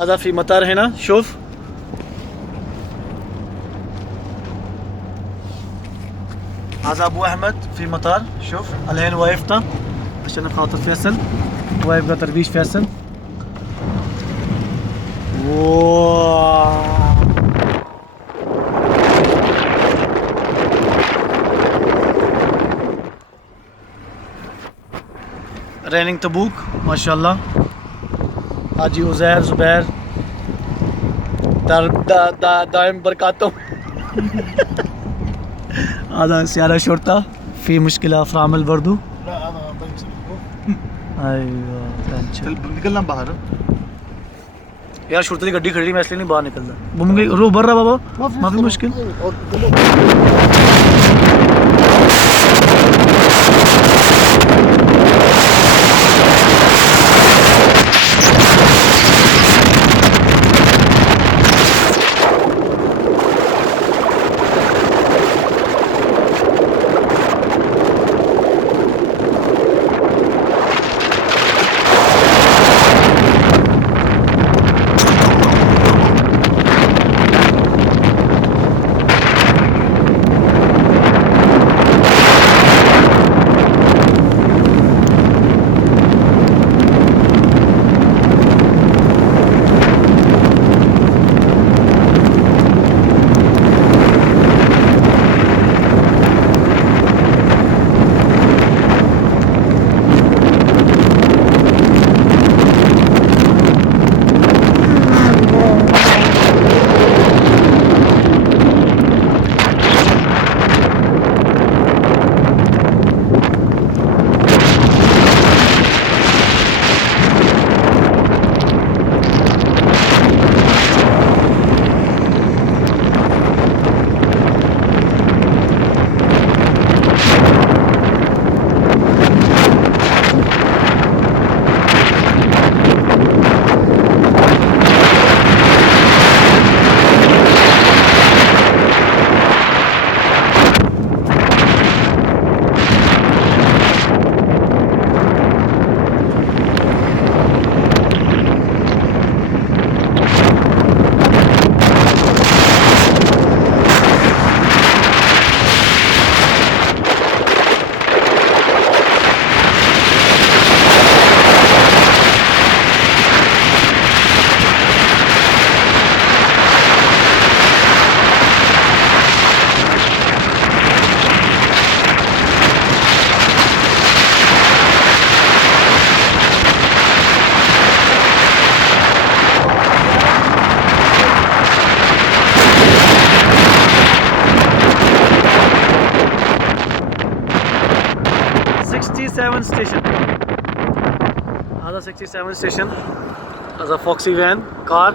هذا في مطار هنا. شوف هذا ابو احمد في مطار. شوف الحين واقفنا عشان خاطر فيصل، واقف بتربيش فيصل. واو رينينج تبوك ما شاء الله. حاجي عزير زبير دائم بركاته. هذا سيارة شرطة في مشكلة في رامل برضو. لا هذا بنشر. ايوه بنشر. निकलना बाहर यार शर्ते की गड्डी खड़ी मैं इसलिए नहीं बाहर निकलता। वो मुझे रो भर रहा बाबा माफी मुश्किल। Station. Other 67 station as a Foxy van car.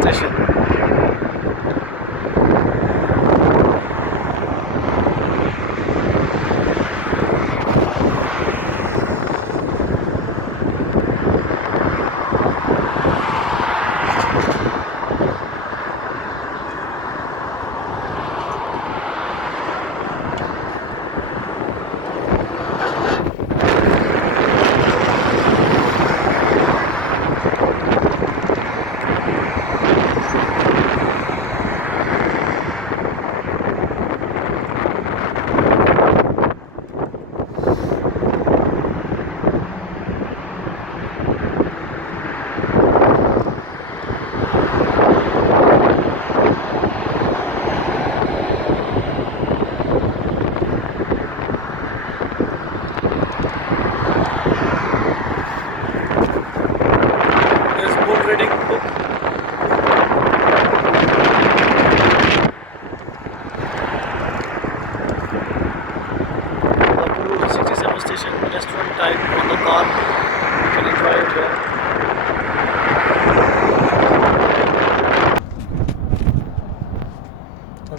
Station.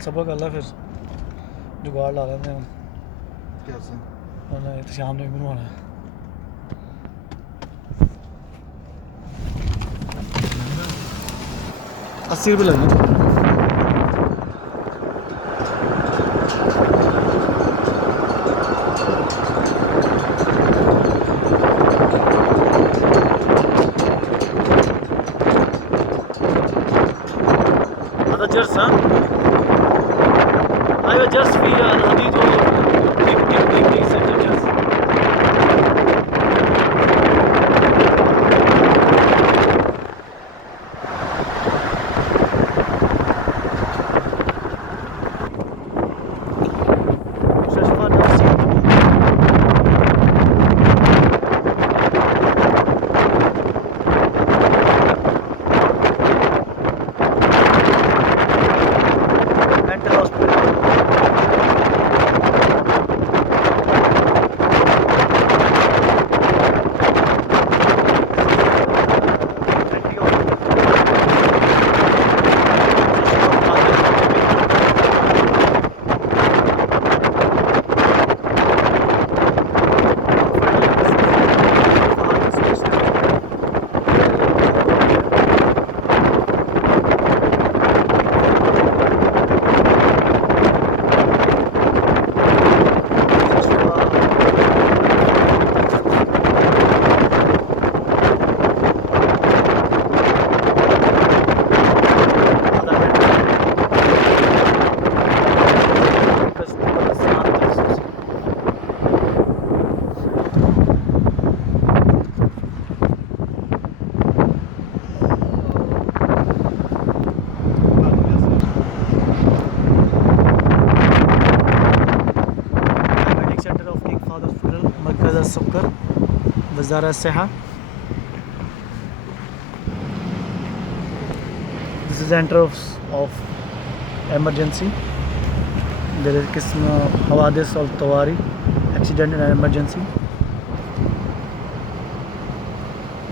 सबक अल्लाह फिर जुगाड़ ला लेते हैं कैसे वरना ये तो शाम में बनवाना है। 80 रुपये लगेंगे। هذا جرس ها؟ ايوه جرس في الحديد ديك سنتر جرس. مستشفى نفسي mental hospital. Center of King Fahd Hospital, Markaz al-Sukkar, Wizara al-Siha. This is the center of emergency. There is qism hawadis al tawari, accident and emergency.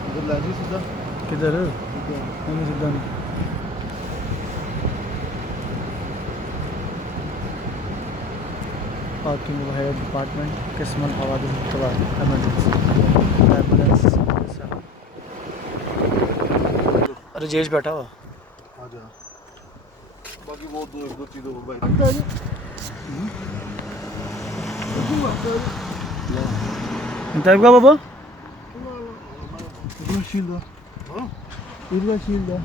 इधर लाजी सीधा किधर है? नहीं सीधा नहीं. Parking overhead department, qism hawadis al tawari, emergency. Ambulance. Rajesh बैठा हुआ. आ जा बाकी वो दो चीज़ों को भाई انت يبقى بابا؟ İlla şilda. Ha? İlla şilda.